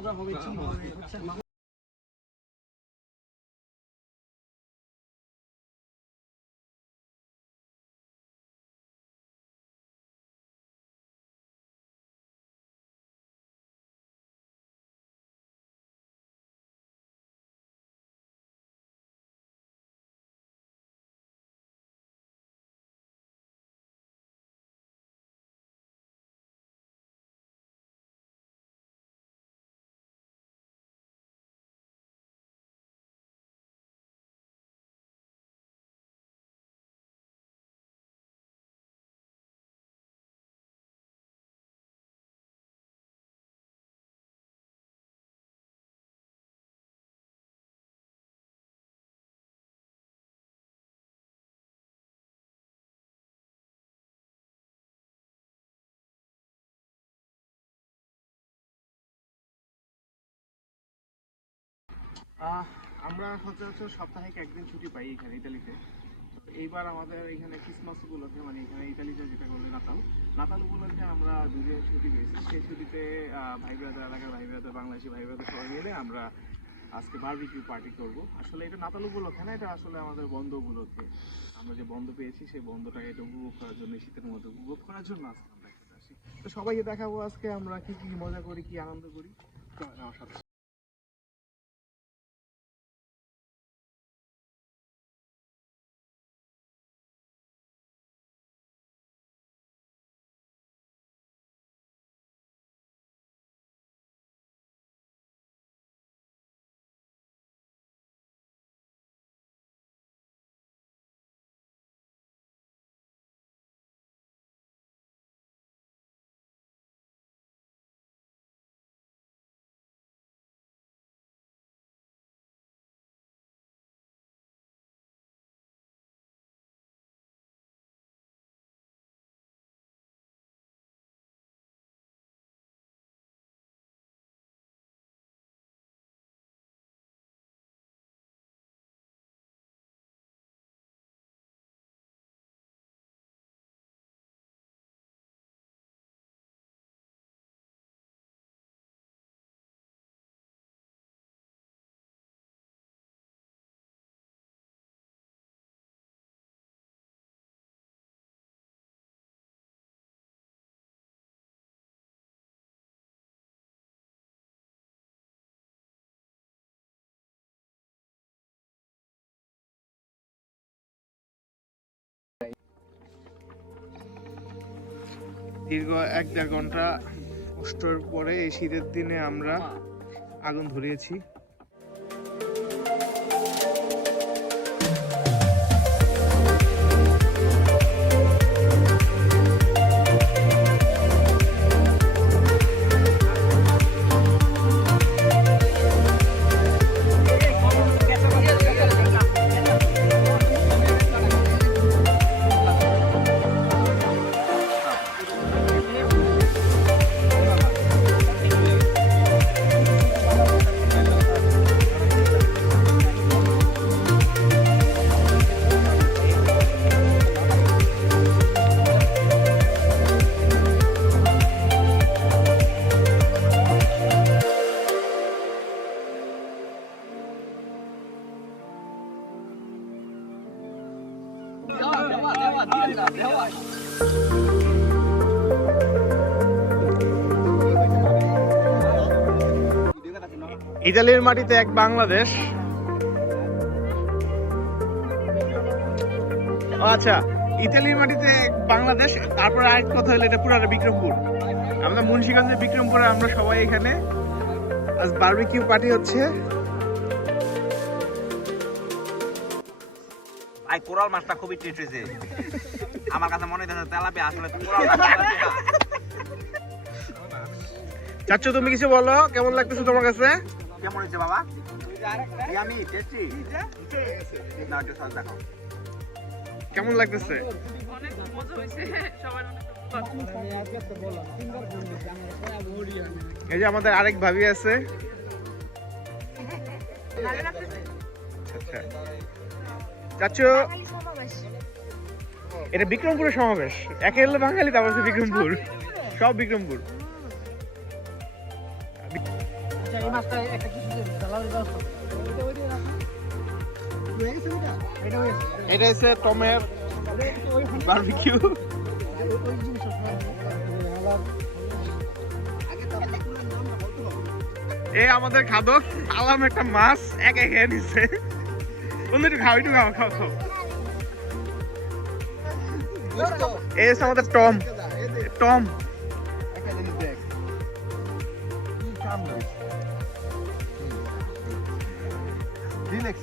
মজা হবে আমরা সচরাচর সাপ্তাহিক একদিন ছুটি পাই এখানে ইতালিতে। এইবার আমাদের এখানে ক্রিসমাস উপলক্ষে মানে এখানে ইতালিতে যেটা বলে নাতাল উপলক্ষে আমরা 2 দিন ছুটি পেয়েছি। সেই ছুটিতে ভাই ব্রাদার, এলাকার ভাই ব্রাদার, বাংলাদেশি ভাই ব্রাদার সবাই মিলে আমরা আজকে বারবিকিউ পার্টি করব। আসলে এটা নাতাল উপলক্ষে না, এটা আসলে আমাদের বন্ধ উপলক্ষে। আমরা যে বন্ধ পেয়েছি সেই বন্ধটাকে এটা উপভোগ করার জন্য, শীতের মধ্যে উপভোগ করার জন্য আজকে আমরা এখানে আসি। তো সবাইকে দেখাবো আজকে আমরা কি কি মজা করি, কি আনন্দ করি। আমার সাথে দীর্ঘ 1-1.5 ঘন্টা কষ্টের পরে এই শীতের দিনে আমরা আগুন ধরিয়েছি। ইতালির মাটিতে এক বাংলাদেশ। আচ্ছা, ইতালির মাটিতে এক বাংলাদেশ। তারপরে আরেক কথা হলো, এটা পুরাটা বিক্রমপুর। আমরা মুন্সিগঞ্জের বিক্রমপুরে আমরা সবাই এখানে আজ বারবিকিউ পার্টি হচ্ছে। ভাই কোরাল মাছটা খুবই টেস্ট হয়েছে। আমার কাছে মনে হচ্ছে তেলাপিয়া, আসলে কোরাল মাছ। চাচ্চু, তুমি কিছু বলো, কেমন লাগতেছে তোমার কাছে? কেমন হয়েছে বাবা? Yummy, tasty. না, একটু স্বাদ দেখো। কেমন লাগতেছে? অনেক মজা হয়েছে, সবার অনেক। এই যে আমাদের আরেক ভাবি আছে। আচ্ছা চাচু, এটা বিক্রমপুরের সমাবেশ। একে হলো বাঙালি, তারপর হচ্ছে বিক্রমপুর, সব বিক্রমপুর। মাছটা একটা কিছু জ্বালানোর ব্যবস্থা ওইটা ওইটা রাখুন হয়ে গেছে এটা হয়ে গেছে এটা হচ্ছে টমের বারবিকিউ। ওই জিনিস এ আমাদের খাদক আলাম একটা মাছ একে খেয়ে নিচ্ছে। বন্ধু একটু খাও, একটু খাও, খাও খাও। এই হচ্ছে আমাদের টম। টম একটা জিনিস দেখ রিল্যাক্স